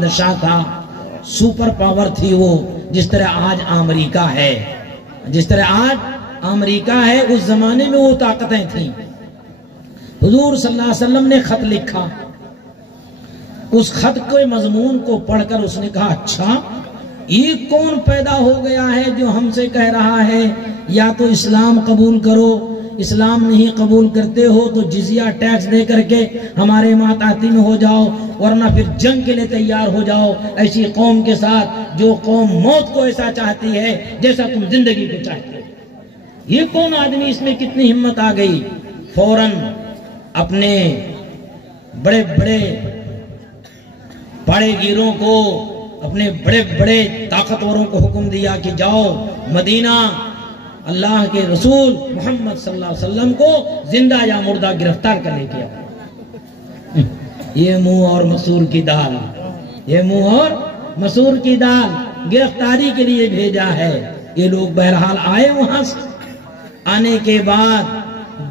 بادشاہ تھا، super power تھی وہ، جس طرح آج امریکہ ہے، جس طرح آج امریکہ ہے، اس زمانے میں وہ طاقتیں تھیں۔ حضور صلی اللہ علیہ وسلم نے خط لکھا، اس خط کے مضمون کو پڑھ کر اس نے کہا اچھا یہ کون پیدا ہو گیا ہے جو ہم سے کہہ رہا ہے یا تو اسلام قبول کرو، اسلام نہیں قبول کرتے ہو تو جزیہ ٹیکس دے کر کے ہمارے ماتحتی میں ہو جاؤ، ورنہ پھر جنگ کے لیے تیار ہو جاؤ ایسی قوم کے ساتھ جو قوم موت کو ایسا چاہتی ہے جیسا تم زندگی کو چاہتے ہو۔ یہ کون آدمی، اس میں کتنی ہمت آ گئی؟ فوراً اپنے بڑے بڑے بڑے گیروں کو، اپنے بڑے بڑے طاقتوروں کو حکم دیا کہ جاؤ مدینہ اللہ کے رسول محمد صلی اللہ علیہ وسلم کو زندہ یا مردہ گرفتار کر لے کے آؤ۔ یہ منہ اور مسور کی دال، یہ منہ اور مسور کی دال گرفتاری کے لیے بھیجا ہے۔ یہ لوگ بہرحال آئے، وہاں سے آنے کے بعد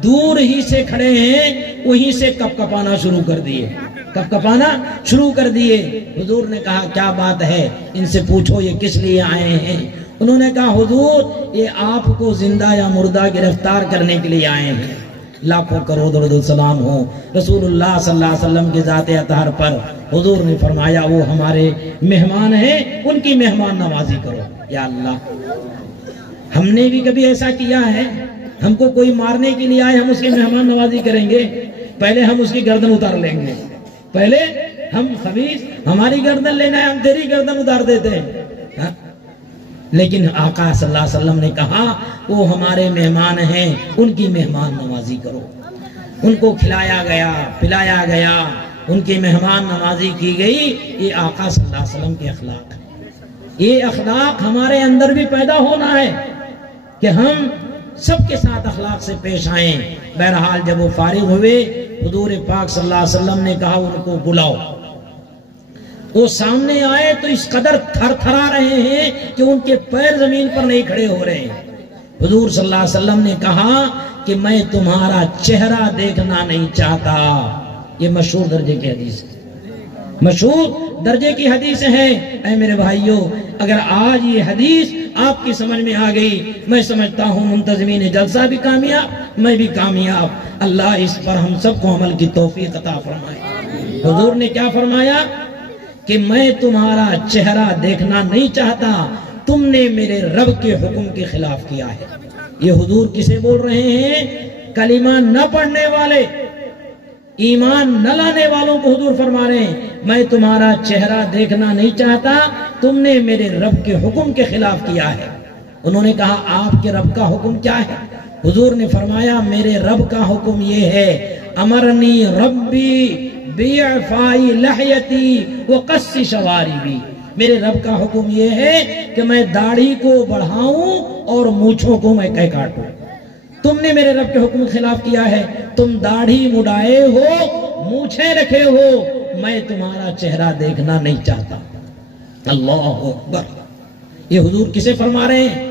دور ہی سے کھڑے ہیں، وہیں سے کپ کپانا شروع کر دیے، کپ کپانا شروع کر دیے۔ حضور نے کہا کیا بات ہے، ان سے پوچھو یہ کس لیے آئے ہیں؟ انہوں نے کہا حضور یہ آپ کو زندہ یا مردہ گرفتار کرنے کے لیے آئے ہیں۔ لاکھوں کروڑ درود و سلام ہو رسول اللہ صلی اللہ علیہ وسلم کے ذات اطہر پر۔ حضور نے فرمایا وہ ہمارے مہمان ہیں، ان کی مہمان نوازی کرو۔ یا اللہ، ہم نے بھی کبھی ایسا کیا ہے؟ ہم کو کوئی مارنے کے لیے آئے، ہم اس کی مہمان نوازی کریں گے؟ پہلے ہم اس کی گردن اتار لیں گے، پہلے ہم خبیث ہماری گردن لینا ہے، ہم تیری گردن اتار دیتے ہیں۔ لیکن آقا صلی اللہ علیہ وسلم نے کہا وہ ہمارے مہمان ہیں، ان کی مہمان نوازی کرو۔ ان کو کھلایا گیا، پلایا گیا، ان کی مہمان نوازی کی گئی۔ یہ آقا صلی اللہ علیہ وسلم کے اخلاق ہیں۔ یہ اخلاق ہمارے اندر بھی پیدا ہونا ہے کہ ہم سب کے ساتھ اخلاق سے پیش آئیں۔ بہرحال جب وہ فارغ ہوئے، حضور پاک صلی اللہ علیہ وسلم نے کہا ان کو بلاؤ۔ وہ سامنے آئے تو اس قدر تھر تھرا رہے ہیں کہ ان کے پیر زمین پر نہیں کھڑے ہو رہے ہیں۔ حضور صلی اللہ علیہ وسلم نے کہا کہ میں تمہارا چہرہ دیکھنا نہیں چاہتا۔ یہ مشہور درجے کی حدیث ہے، مشہور درجے کی حدیث ہے۔ اے میرے بھائیوں، اگر آج یہ حدیث آپ کی سمجھ میں آ گئی، میں سمجھتا ہوں منتظمین جلسہ بھی کامیاب، میں بھی کامیاب۔ اللہ اس پر ہم سب کو عمل کی توفیق عطا فرمائے۔ حضور نے کیا فرمایا کہ میں تمہارا چہرہ دیکھنا نہیں چاہتا، تم نے میرے رب کے حکم کے خلاف کیا ہے۔ یہ حضور کسے بول رہے ہیں؟ کلمہ نہ پڑھنے والے، ایمان نہ لانے والوں کو حضور فرما رہے ہیں میں تمہارا چہرہ دیکھنا نہیں چاہتا، تم نے میرے رب کے حکم کے خلاف کیا ہے۔ انہوں نے کہا آپ کے رب کا حکم کیا ہے؟ حضور نے فرمایا میرے رب کا حکم یہ ہے، امرنی ربی بیعفائی لحیتی وقص شواربی۔ میرے رب کا حکم یہ ہے کہ میں داڑھی کو بڑھاؤں اور مونچھوں کو میں کاٹوں۔ تم نے میرے رب کے حکم کے خلاف کیا ہے، تم داڑھی مڈائے ہو، مونچھیں رکھے ہو، میں تمہارا چہرہ دیکھنا نہیں چاہتا۔ اللہ اکبر۔ یہ حضور کسے فرما رہے ہیں؟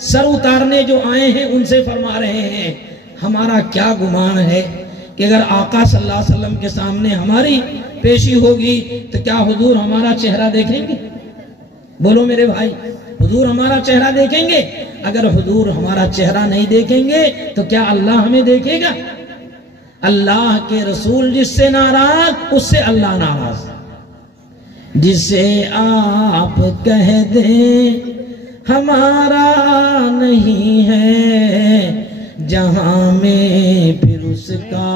سر اتارنے جو آئے ہیں ان سے فرما رہے ہیں۔ ہمارا کیا گمان ہے کہ اگر آقا صلی اللہ علیہ وسلم کے سامنے ہماری پیشی ہوگی تو کیا حضور ہمارا چہرہ دیکھیں گے؟ بولو میرے بھائی، حضور ہمارا چہرہ دیکھیں گے؟ اگر حضور ہمارا چہرہ نہیں دیکھیں گے تو کیا اللہ ہمیں دیکھے گا؟ اللہ کے رسول جس سے ناراض اس سے اللہ ناراض۔ جسے آپ کہہ دیں ہمارا نہیں ہے، جہاں میں پھر اس کا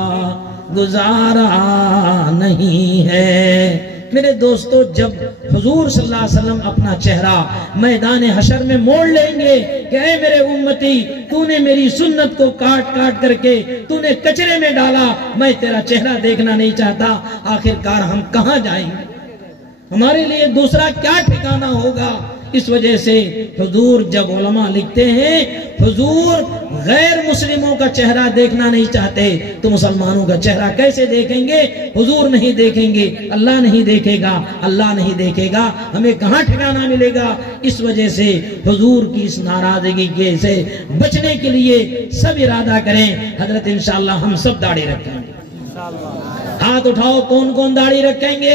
گزارا نہیں ہے۔ میرے دوستو، جب حضور صلی اللہ علیہ وسلم اپنا چہرہ میدان حشر میں موڑ لیں گے کہ اے میرے امتی، تو نے میری سنت کو کاٹ کاٹ کر کے تو نے کچرے میں ڈالا، میں تیرا چہرہ دیکھنا نہیں چاہتا، آخرکار ہم کہاں جائیں گے؟ ہمارے لیے دوسرا کیا ٹھکانہ ہوگا؟ اس وجہ سے حضور جب علماء لکھتے ہیں حضور غیر مسلموں کا چہرہ دیکھنا نہیں چاہتے تو مسلمانوں کا چہرہ کیسے دیکھیں گے؟ حضور نہیں دیکھیں گے، اللہ نہیں دیکھے گا، اللہ نہیں دیکھے گا، ہمیں کہاں ٹھکانہ ملے گا؟ اس وجہ سے حضور کی اس ناراضگی کے سے بچنے کے لیے سب ارادہ کریں۔ حضرت انشاءاللہ ہم سب داڑھی رکھیں گے۔ ہاتھ اٹھاؤ، کون کون داڑھی رکھیں گے؟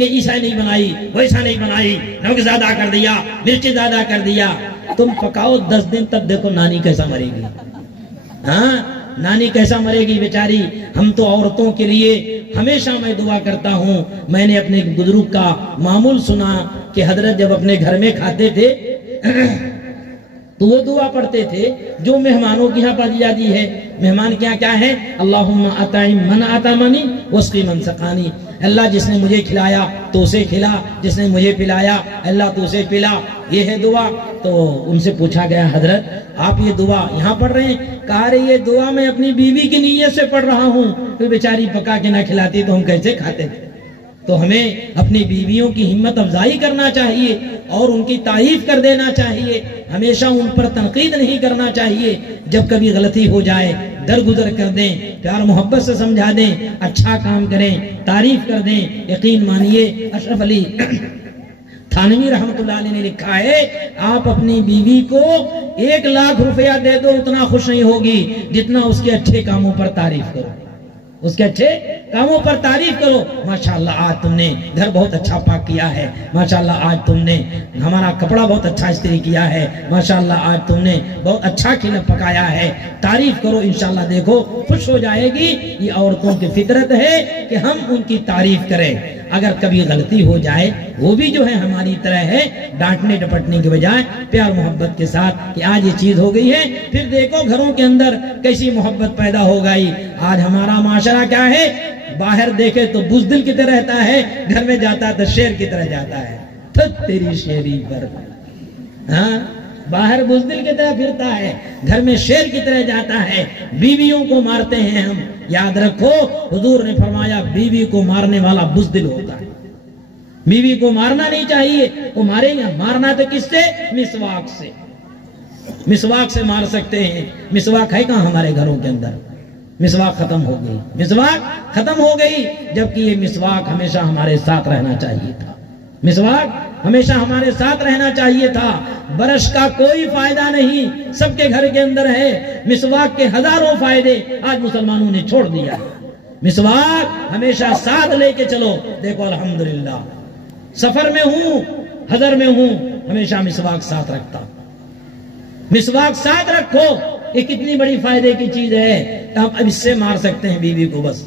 کہ عیسا نہیں بنائی، ویسا نہیں بنائی، نمک زیادہ کر دیا، مرچ زیادہ کر دیا. تم پکاؤ 10 دن تک، دیکھو نانی کیسا مرے گی. ہاں نانی کیسا مرے گی بیچاری. ہم تو عورتوں کے لیے ہمیشہ میں دعا کرتا ہوں. میں نے اپنے بزرگ کا معمول سنا کہ حضرت جب اپنے گھر میں کھاتے تھے تو وہ دعا پڑھتے تھے جو مہمانوں کی یہاں پڑھی جاتی ہے. مہمان کے یہاں کیا ہے؟ اللہم اطعم من اطعمنی واسقی من سقانی. اللہ جس نے مجھے کھلایا تو اسے کھلا، جس نے مجھے پلایا اللہ تو اسے پلا. یہ ہے دعا. تو ان سے پوچھا گیا حضرت آپ یہ دعا یہاں پڑھ رہے ہیں؟ کہا رہے یہ دعا میں اپنی بیوی کی نیت سے پڑھ رہا ہوں. تو بیچاری پکا کے نہ کھلاتی تو ہم کیسے کھاتے؟ تو ہمیں اپنی بیویوں کی ہمت افزائی کرنا چاہیے اور ان کی تعریف کر دینا چاہیے. ہمیشہ ان پر تنقید نہیں کرنا چاہیے. جب کبھی غلطی ہو جائے درگزر کر دیں، پیار محبت سے سمجھا دیں، اچھا کام کریں، تعریف کر دیں. یقین مانیے اشرف علی تھانوی رحمت اللہ علیہ نے لکھا ہے آپ اپنی بیوی کو 1 لاکھ روپیہ دے دو اتنا خوش نہیں ہوگی جتنا اس کے اچھے کاموں پر تعریف کرو. اس کے اچھے کاموں پر تعریف کرو. ماشاءاللہ آج تم نے گھر بہت اچھا پاک کیا ہے، ماشاءاللہ آج تم نے ہمارا کپڑا بہت اچھا استری کیا ہے، ماشاءاللہ آج تم نے بہت اچھا کھانا پکایا ہے. تعریف کرو، انشاءاللہ دیکھو خوش ہو جائے گی. یہ عورتوں کی فطرت ہے کہ ہم ان کی تعریف کریں. اگر کبھی غلطی ہو جائے وہ بھی جو ہے ہماری طرح ہے، ڈانٹنے ڈپٹنے کے بجائے پیار محبت کے ساتھ کہ آج یہ چیز ہو گئی ہے. پھر دیکھو گھروں کے اندر کیسی محبت پیدا ہو گئی. آج ہمارا معاشرہ کیا ہے؟ باہر دیکھے تو بزدل کی طرح رہتا ہے، گھر میں جاتا ہے تو شیر کی طرح جاتا ہے. تیری شیری پر ہاں باہر بزدل کی طرح پھرتا ہے، گھر میں شیر کی طرح جاتا ہے. بیویوں کو مارتے ہیں ہم. یاد رکھو حضور نے فرمایا بیوی کو مارنے والا بزدل ہوتا ہے. بیوی کو مارنا نہیں چاہیے. وہ مارے گا، مارنا تو کس سے؟ مسواک سے. مسواک سے مار سکتے ہیں. مسواک ہے کہاں ہمارے گھروں کے اندر؟ مسواک ختم ہو گئی. مسواک ختم ہو گئی. جبکہ یہ مسواک ہمیشہ ہمارے ساتھ رہنا چاہیے تھا. مسواک ہمیشہ ہمارے ساتھ رہنا چاہیے تھا. برش کا کوئی فائدہ نہیں، سب کے گھر کے اندر ہے. مسواک کے ہزاروں فائدے آج مسلمانوں نے چھوڑ دیا. مسواک ہمیشہ ساتھ لے کے چلو. دیکھو الحمدللہ سفر میں ہوں، حضر میں ہوں، ہمیشہ مسواک ساتھ رکھتا. مسواک ساتھ رکھو. یہ کتنی بڑی فائدے کی چیز ہے. آپ اب اس سے مار سکتے ہیں بیوی کو، بس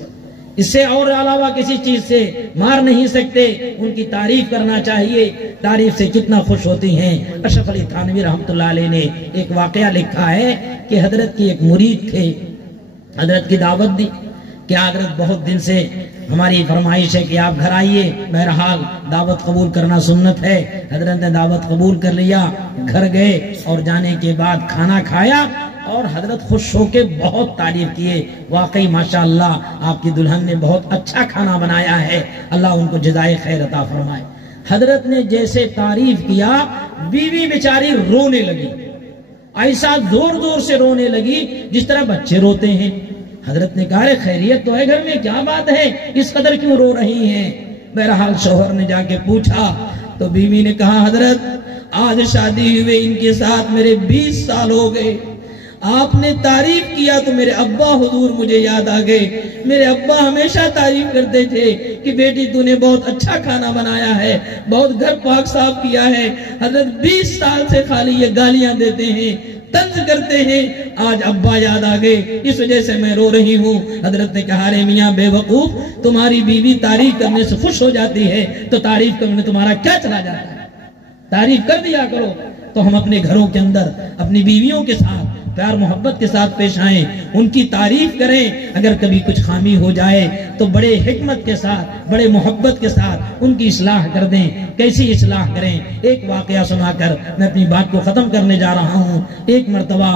اس سے اور علاوہ کسی چیز سے مار نہیں سکتے. ان کی تعریف کرنا چاہیے. تعریف سے کتنا خوش ہوتی ہیں. اشرف علی تھانوی رحمت اللہ علیہ نے ایک واقعہ لکھا ہے کہ حضرت کی ایک مرید تھے. حضرت کی دعوت دی کہ حضرت بہت دن سے ہماری فرمائش ہے کہ آپ گھر آئیے. بہرحال دعوت قبول کرنا سنت ہے. حضرت نے دعوت قبول کر لیا، گھر گئے اور جانے کے بعد کھانا کھایا اور حضرت خوش ہو کے بہت تعریف کیے. واقعی ماشاءاللہ آپ کی دلہن نے بہت اچھا کھانا بنایا ہے، اللہ ان کو جزائے خیر عطا فرمائے. حضرت نے جیسے تعریف کیا بیوی بیچاری رونے لگی. ایسا زور زور سے رونے لگی جس طرح بچے روتے ہیں. حضرت نے کہا خیریت تو ہے گھر میں، کیا بات ہے اس قدر کیوں رو رہی ہیں؟ بہرحال شوہر نے جا کے پوچھا تو بیوی نے کہا حضرت آج شادی ہوئے ان کے ساتھ میرے 20 سال ہو گئے. آپ نے تعریف کیا تو میرے ابا حضور مجھے یاد آ گئے. میرے ابا ہمیشہ تعریف کرتے تھے کہ بیٹی تو نے بہت اچھا کھانا بنایا ہے، بہت گھر پاک صاف کیا ہے. حضرت 20 سال سے خالی یہ گالیاں دیتے ہیں، طنز کرتے ہیں. آج ابا یاد آ گئے، اس وجہ سے میں رو رہی ہوں. حضرت نے کہا رے میاں بے وقوف، تمہاری بیوی تعریف کرنے سے خوش ہو جاتی ہے تو تعریف کرنے تمہارا کیا چلا جاتا ہے؟ تعریف کر دیا کرو. تو ہم اپنے گھروں کے اندر اپنی بیویوں کے ساتھ پیار محبت کے ساتھ پیش آئیں، ان کی تعریف کریں. اگر کبھی کچھ خامی ہو جائے تو بڑے حکمت کے ساتھ، بڑے محبت کے ساتھ ان کی اصلاح کر دیں. کیسی اصلاح کریں؟ ایک واقعہ سنا کر میں اپنی بات کو ختم کرنے جا رہا ہوں. ایک مرتبہ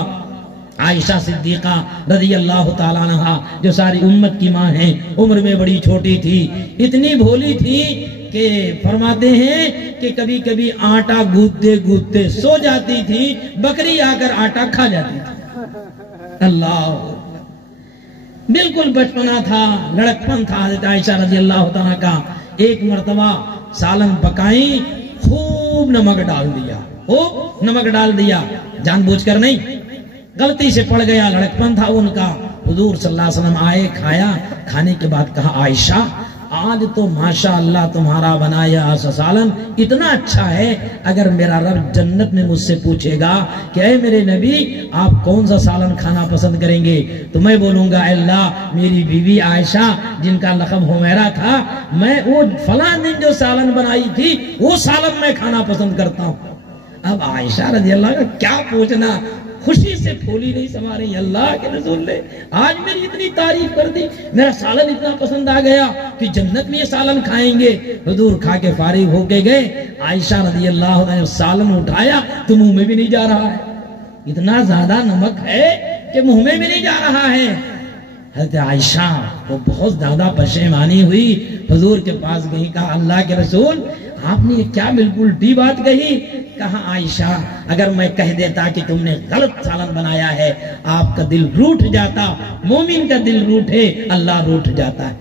عائشہ صدیقہ رضی اللہ تعالیٰ عنہا جو ساری امت کی ماں ہیں، عمر میں بڑی چھوٹی تھی، اتنی بھولی تھی کہ فرماتے ہیں کہ کبھی کبھی آٹا گوندتے گوندتے سو جاتی تھی، بکری آ کر آٹا کھا جاتی تھی. اللہ بالکل بچپنا تھا، لڑکپن تھا حضرت عائشہ رضی اللہ تعالیٰ کا. ایک مرتبہ سالن پکائی، خوب نمک ڈال دیا، نمک ڈال دیا، جان بوجھ کر نہیں، غلطی سے پڑ گیا، لڑکپن تھا ان کا. حضور صلی اللہ علیہ وسلم آئے، کھایا، کھانے کے بعد کہا عائشہ آج تو ماشاءاللہ تمہارا بنایا سالن اتنا اچھا ہے، اگر میرا رب جنت میں مجھ سے پوچھے گا کہ اے میرے نبی آپ کون سا سالن کھانا پسند کریں گے، تو میں بولوں گا اے اللہ میری بیوی عائشہ جن کا لقب حمیرہ تھا، میں وہ فلاں دن جو سالن بنائی تھی وہ سالن میں کھانا پسند کرتا ہوں۔ اب عائشہ رضی اللہ کا کیا پوچھنا، خوشی سے پھولی نہیں سما رہی، اللہ کے رسول نے آج میری اتنی تعریف کر دی، میرا سالن اتنا پسند آ گیا کہ جنت میں یہ سالن کھائیں گے۔ حضور کھا کے فارغ ہو کے گئے، عائشہ رضی اللہ عنہ نے سالن اٹھایا تو منہ میں بھی نہیں جا رہا ہے، اتنا زیادہ نمک ہے کہ منہ میں بھی نہیں جا رہا ہے۔ حضرت عائشہ وہ بہت زیادہ پشیمانی ہوئی، حضور کے پاس گئی، کہا اللہ کے رسول آپ نے کیا بالکل الٹی بات کہی؟ کہا عائشہ اگر میں کہہ دیتا کہ تم نے غلط سالن بنایا ہے آپ کا دل روٹھ جاتا، مومن کا دل روٹھے اللہ روٹھ جاتا ہے،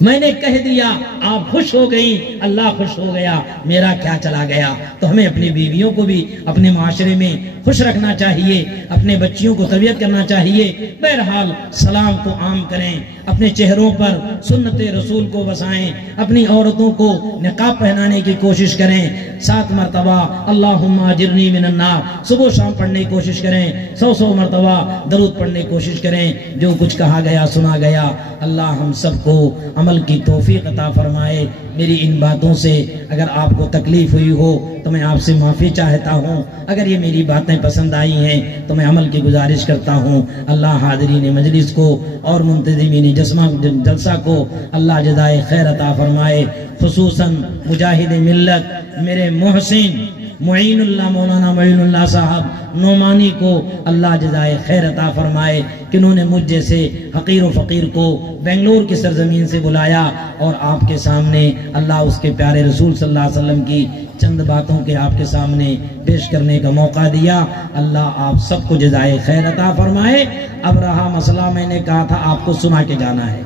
میں نے کہہ دیا آپ خوش ہو گئی اللہ خوش ہو گیا، میرا کیا چلا گیا۔ تو ہمیں اپنی بیویوں کو بھی اپنے معاشرے میں خوش رکھنا چاہیے، اپنے بچیوں کو تربیت کرنا چاہیے، بہرحال سلام کو عام کریں، اپنے چہروں پر سنت رسول کو بسائیں، اپنی عورتوں کو نقاب پہنانے کی کوشش کریں، 7 مرتبہ اللہم اجرنی من النار صبح شام پڑھنے کی کوشش کریں، 100 مرتبہ درود پڑھنے کی کوشش کریں۔ جو کچھ کہا گیا سنا گیا اللہ ہم سب کو عمل کی توفیق عطا فرمائے۔ میری ان باتوں سے اگر آپ کو تکلیف ہوئی ہو تو میں آپ سے معافی چاہتا ہوں، اگر یہ میری باتیں پسند آئی ہیں تو میں عمل کی گزارش کرتا ہوں۔ اللہ حاضرین مجلس کو اور منتظمین جلسہ کو اللہ جزائے خیر عطا فرمائے، خصوصاً مجاہد ملت میرے محسن معین اللہ مولانا معین اللہ صاحب نعمانی کو اللہ جزائے خیر عطا فرمائے کہ انہوں نے مجھ جیسے حقیر و فقیر کو بنگلور کی سرزمین سے بلایا اور آپ کے سامنے اللہ اس کے پیارے رسول صلی اللہ علیہ وسلم کی چند باتوں کے آپ کے سامنے پیش کرنے کا موقع دیا۔ اللہ آپ سب کو جزائے خیر عطا فرمائے۔ اب رہا مسئلہ میں نے کہا تھا آپ کو سنا کے جانا ہے،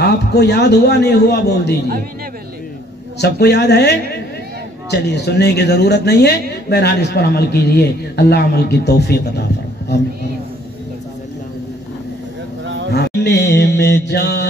آپ کو یاد ہوا نہیں ہوا بول دیجئے، سب کو یاد ہے؟ چلیے سننے کی ضرورت نہیں ہے، بہرحال اس پر عمل کیجئے، اللہ عمل کی توفیق عطا فرمائے۔ میں جان